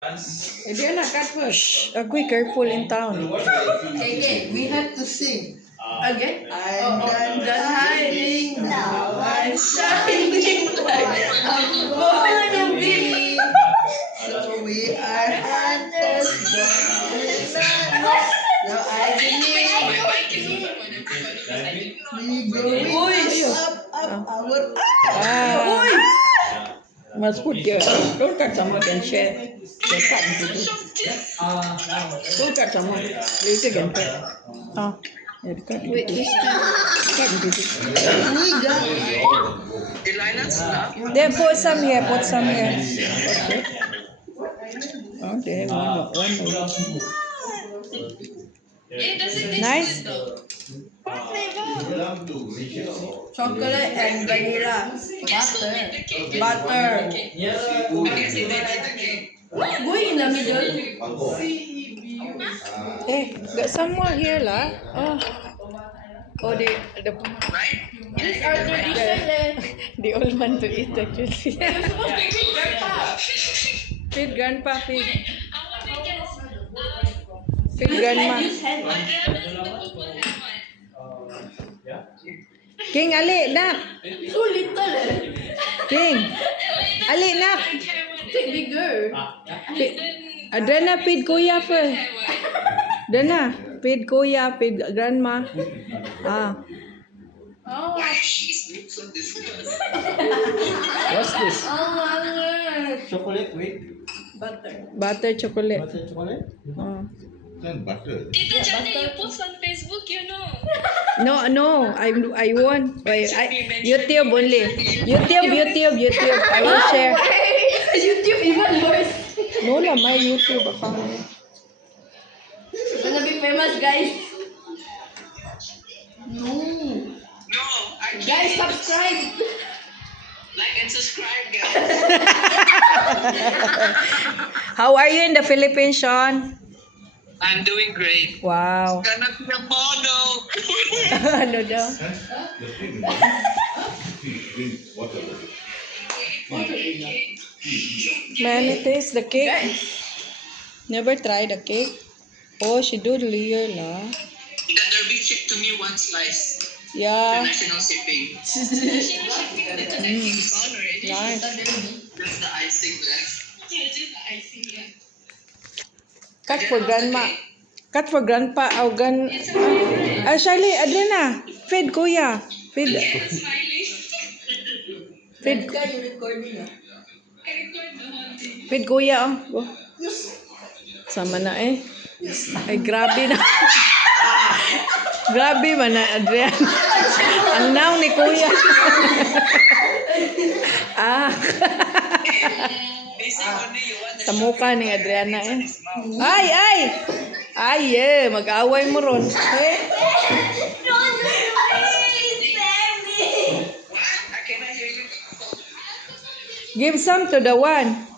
Adriana, cut first. Shh, Agoy, careful in town. Okay, we have to sing. Again? I'm done hiding, now I'm shining like I'm born to be. So we are hunters, now I believe we going up our. Ah, must put your. Don't cut someone and share. Don't cut into this. Don't cut someone. Later can cut. Ah, yeah, cut into this. Cut into this. We got. Then put some here. Put some here. What's it? Oh, there one more. Nice. Chocolate and vanilla. Butter. Go in the middle. Eh, got some more here lah. Oh, oh, the These are traditional. they all want to eat actually. Feed grandpa, feed grandma. King, ali, nak. So little. King, ali, nak. Take bigger. Adrena, feed kuya first. Adrena, feed kuya, feed grandma. Ah. Oh, What's this? Chocolate with butter. Butter chocolate. butter chocolate. Oh. Butter. Tita Jana, you post on Facebook, you know. No, I won't. YouTube only. YouTube. I will share. YouTube even worse. No lah, my YouTube account. Gonna be famous, guys. No. No, actually, Guys, subscribe. like and subscribe, guys. How are you in the Philippines, Sean? I'm doing great. Wow. Gonna be a model. Ano daw? Man, it is the cake. Never tried a cake. Oh, she do layer lah. The derby shipped to me one slice. Yeah. International shipping. Nice. That's the icing left. Cut for grandma. Cut for grandpa. Oh, Shirley, Adrena. Feed kuya. Feed. Feed. You recording, ah? Feed kuya. Oh. Go. Sama na eh. Ay, grabe na. Grabe man na, Adrian. Ang naong ni kuya. Ah. Sa mukha ni Adriana eh. Ay! Ay, mag-away mo ron. Eh? Give some to the one.